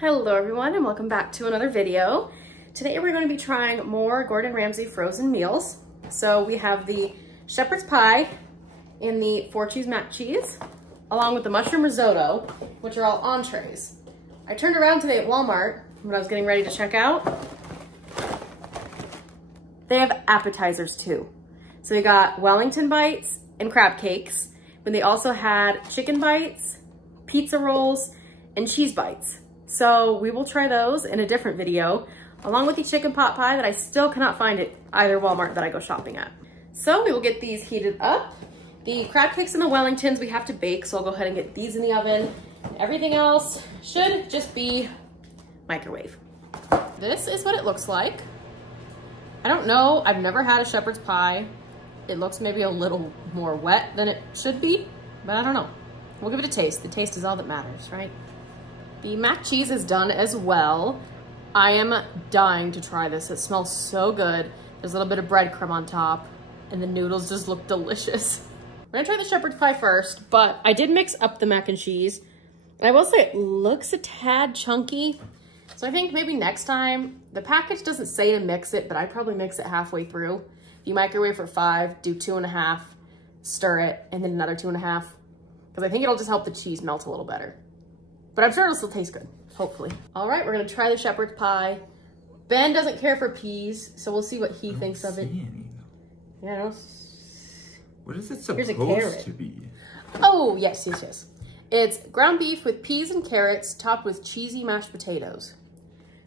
Hello everyone and welcome back to another video. Today we're going to be trying more Gordon Ramsay frozen meals. So we have the shepherd's pie and the 4-cheese mac cheese, along with the mushroom risotto, which are all entrees. I turned around today at Walmart when I was getting ready to check out. They have appetizers too. So we got Wellington Bites and crab cakes, but they also had chicken bites, pizza rolls, and cheese bites. So we will try those in a different video, along with the chicken pot pie that I still cannot find at either Walmart that I go shopping at. So we will get these heated up. The crab cakes and the Wellingtons we have to bake, so I'll go ahead and get these in the oven. Everything else should just be microwave. This is what it looks like. I don't know, I've never had a shepherd's pie. It looks maybe a little more wet than it should be, but I don't know. We'll give it a taste. The taste is all that matters, right? The mac cheese is done as well. I am dying to try this. It smells so good. There's a little bit of breadcrumb on top and the noodles just look delicious. I'm gonna try the shepherd's pie first, but I did mix up the mac and cheese. And I will say it looks a tad chunky. So I think maybe next time, the package doesn't say to mix it, but I'd probably mix it halfway through. If you microwave for 5, do 2.5, stir it, and then another 2.5. Because I think it'll just help the cheese melt a little better. But I'm sure it'll still taste good, hopefully. All right, we're gonna try the shepherd's pie. Ben doesn't care for peas, so we'll see what he thinks of it. Yeah, I don't. What is it supposed to be? Oh, yes. It's ground beef with peas and carrots topped with cheesy mashed potatoes.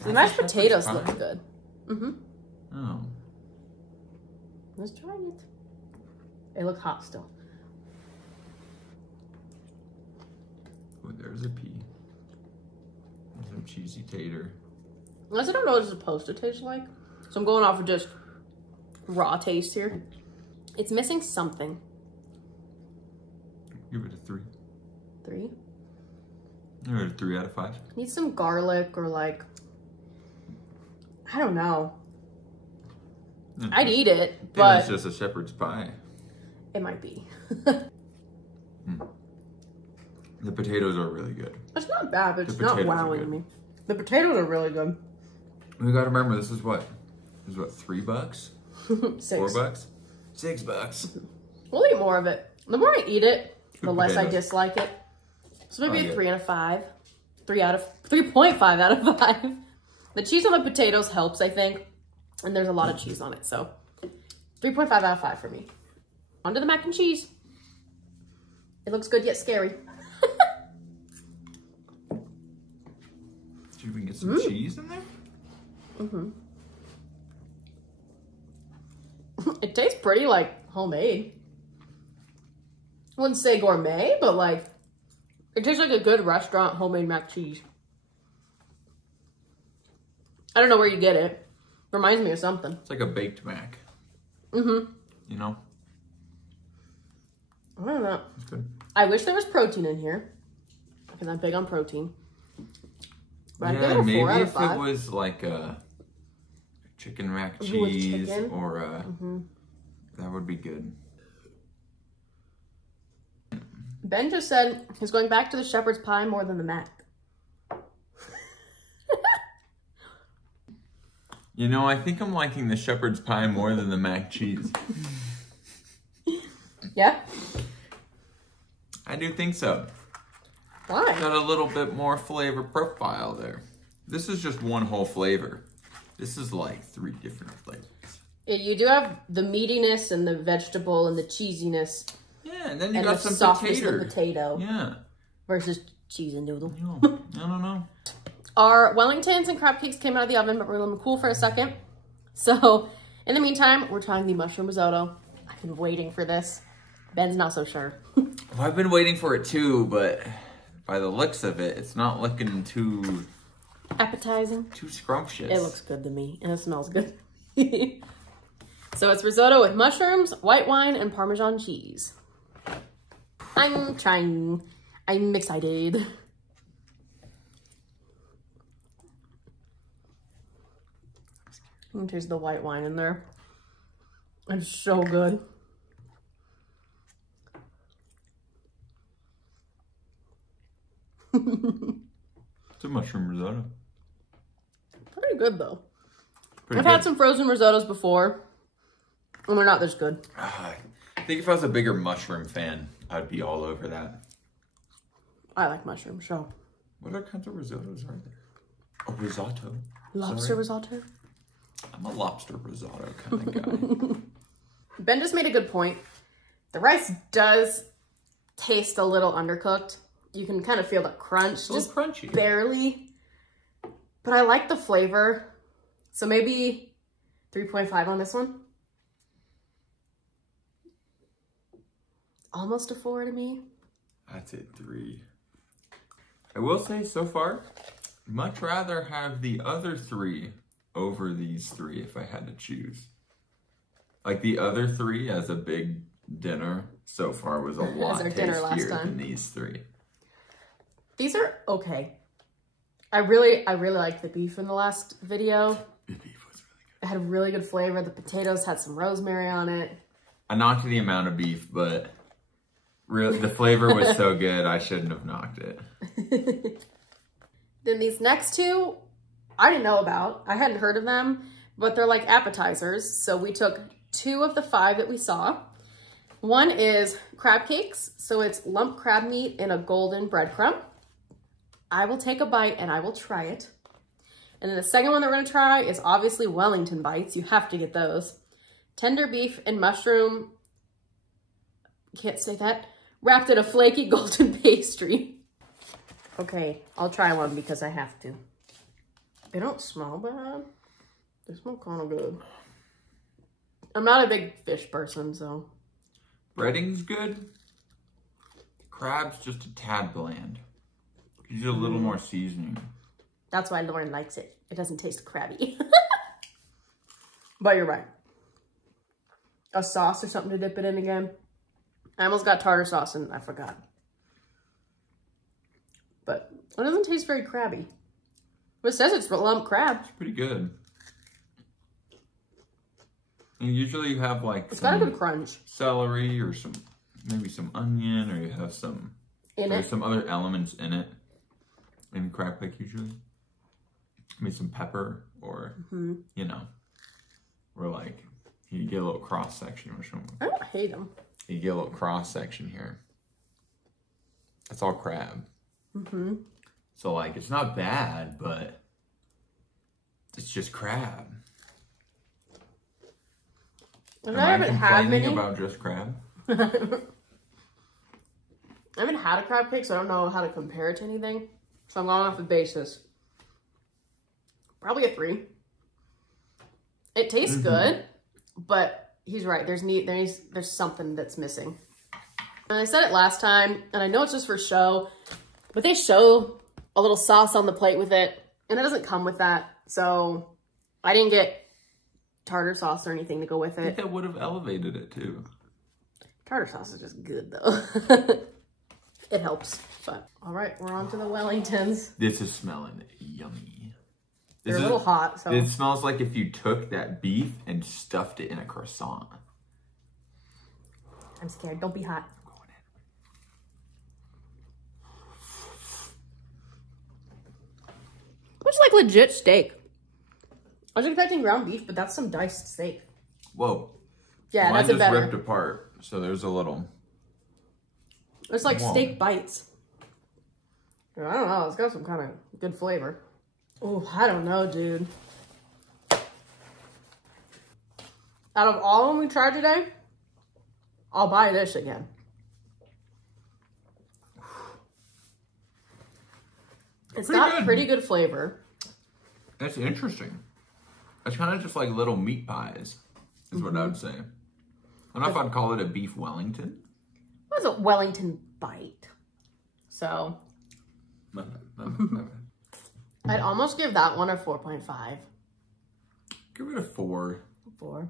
So the mashed potatoes look good. Mm-hmm. Oh. Let's try it. It looks hot still. Oh, there's a pea. There's some cheesy tater. Unless I don't know what it's supposed to taste like. So I'm going off of just raw taste here. It's missing something. Give it a 3. 3? Give it a 3 out of 5. Needs some garlic or like, I don't know. I'd eat it, but it's just a shepherd's pie. It might be. The potatoes are really good. It's not bad, but it's not wowing me. The potatoes are really good. We gotta remember, this is what? This is what, $3? 6. $4? $6. We'll eat more of it. The more I eat it, the less I dislike it. So maybe a 3 out of 5. 3.5 out of 5. The cheese on the potatoes helps, I think. And there's a lot of cheese on it, so 3.5 out of 5 for me. On to the mac and cheese. It looks good yet scary. Did you even get some cheese in there? Mm-hmm. It tastes pretty like homemade. I wouldn't say gourmet, but like, it tastes like a good restaurant homemade mac and cheese. I don't know where you get it. Reminds me of something. It's like a baked mac. Mm-hmm. You know? I don't know. It's good. I wish there was protein in here, because I'm big on protein. But yeah, maybe if it was like a chicken mac cheese or a, that would be good. Ben just said he's going back to the shepherd's pie more than the mac. You know, I think I'm liking the shepherd's pie more than the mac cheese. Yeah? I do think so. Why? Got a little bit more flavor profile there. This is just one whole flavor. This is like 3 different flavors. Yeah, you do have the meatiness and the vegetable and the cheesiness. Yeah, and then you and got the some softness potato. of the potato. Yeah. Versus cheese and noodle. No, I don't know. Our Wellingtons and crab cakes came out of the oven, but we're gonna let them cool for a second. So, in the meantime, we're trying the mushroom risotto. I've been waiting for this. Ben's not so sure. Well, I've been waiting for it too, but by the looks of it, it's not looking too appetizing. Too scrumptious. It looks good to me, and it smells good. So it's risotto with mushrooms, white wine, and Parmesan cheese. I'm trying. I'm excited. And there's the white wine in there. It's so good. It's a mushroom risotto. Pretty good though. I've had some frozen risottos before, and they're not this good. I think if I was a bigger mushroom fan, I'd be all over that. I like mushrooms, so. What other kinds of risottos are there? A risotto. Lobster risotto? I'm a lobster risotto kind of guy. Ben just made a good point. The rice does taste a little undercooked. You can kind of feel the crunch. Just crunchy. Barely. But I like the flavor. So maybe 3.5 on this one. Almost a 4 to me. That's it, 3. I will say so far, much rather have the other 3 over these 3 if I had to choose. Like the other 3 as a big dinner so far was a lot tastier than these 3. These are okay. I really liked the beef in the last video. The beef was really good. It had a really good flavor. The potatoes had some rosemary on it. I knocked the amount of beef, but really, the flavor was so good, I shouldn't have knocked it. Then these next 2, I didn't know about. I hadn't heard of them, but they're like appetizers. So we took 2 of the 5 that we saw. One is crab cakes. So it's lump crab meat in a golden breadcrumb. I will take a bite and I will try it. And then the second one that we're gonna try is obviously Wellington Bites. You have to get those. Tender beef and mushroom, can't say that, wrapped in a flaky golden pastry. Okay, I'll try one because I have to. They don't smell bad. They smell kind of good. I'm not a big fish person, so. Breading's good. Crab's just a tad bland. Use a little more seasoning. That's why Lauren likes it. It doesn't taste crabby. But you're right. A sauce or something to dip it in again. I almost got tartar sauce and I forgot. But it doesn't taste very crabby. But it says it's lump crab. It's pretty good. And usually you have like it's got a good crunch. Celery or maybe some onion, or you have some other elements in it. In crab cake usually. Maybe some pepper or, you know, or like you get a little cross section or something. I don't hate them. You get a little cross section here. That's all crab. So like, it's not bad, but it's just crab. I haven't had many about just crab. I haven't had a crab cake, so I don't know how to compare it to anything. So I'm going off the basis. Probably a 3. It tastes good, but he's right. There's something that's missing. And I said it last time, and I know it's just for show, but they show a little sauce on the plate with it, and it doesn't come with that. So I didn't get tartar sauce or anything to go with it. I think that would have elevated it too. Tartar sauce is just good though. It helps. But all right, we're on to the Wellingtons. This is smelling yummy. They're a little hot, so. It smells like if you took that beef and stuffed it in a croissant. I'm scared. Don't be hot. I'm going in. Looks like legit steak. I was expecting ground beef, but that's some diced steak. Whoa. Yeah, mine that's a better. Mine just ripped apart, so there's a little. It's like steak bites. I don't know. It's got some kind of good flavor. Oh, I don't know, dude. Out of all of them we tried today, I'll buy this again. It's got pretty good flavor. That's interesting. It's kind of just like little meat pies, is what I would say. I don't know if I'd call it a beef Wellington. It was a Wellington bite. So. I'd almost give that one a 4.5. Give it a 4. 4.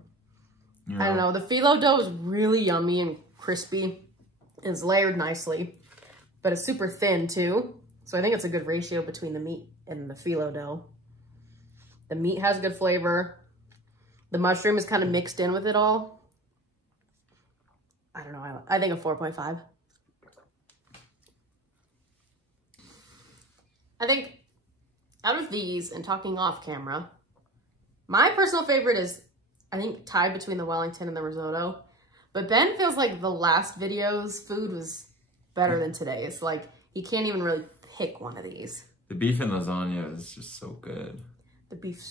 Yeah. I don't know. The phyllo dough is really yummy and crispy. It's layered nicely, but it's super thin too. So I think it's a good ratio between the meat and the phyllo dough. The meat has good flavor. The mushroom is kind of mixed in with it all. I don't know. I think a 4.5. I think out of these, and talking off camera, my personal favorite is, I think, tied between the Wellington and the risotto. But Ben feels like the last video's food was better than today's. Like, he can't even really pick one of these. The beef and lasagna is just so good. The beef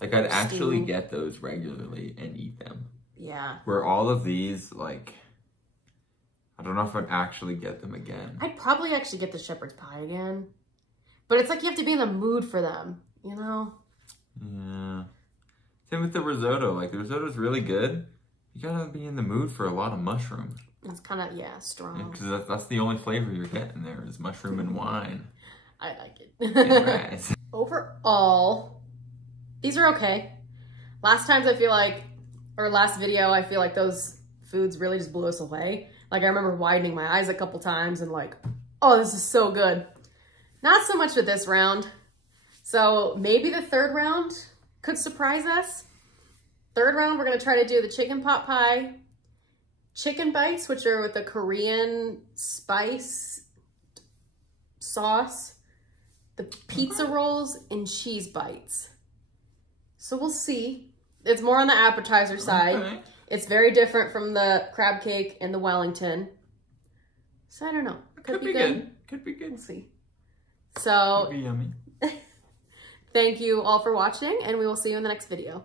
Like, I'd actually get those regularly and eat them. Yeah. Where all of these, like, I don't know if I'd actually get them again. I'd probably actually get the shepherd's pie again. But it's like you have to be in the mood for them, you know? Yeah. Same with the risotto. Like, the risotto's really good. You gotta be in the mood for a lot of mushrooms. It's kind of, yeah, strong. Because that's the only flavor you're getting there is mushroom and wine. I like it. And rice. Overall, these are okay. Last video, I feel like those foods really just blew us away. Like, I remember widening my eyes a couple times and like, oh, this is so good. Not so much with this round. So maybe the third round could surprise us. Third round, we're gonna try to do the chicken pot pie, chicken bites, which are with the Korean spice sauce, the pizza rolls, and cheese bites. So we'll see. It's more on the appetizer side. Okay. It's very different from the crab cake and the Wellington. So I don't know. Could be good. Could be good. We'll see. So, Could be yummy. Thank you all for watching, and we will see you in the next video.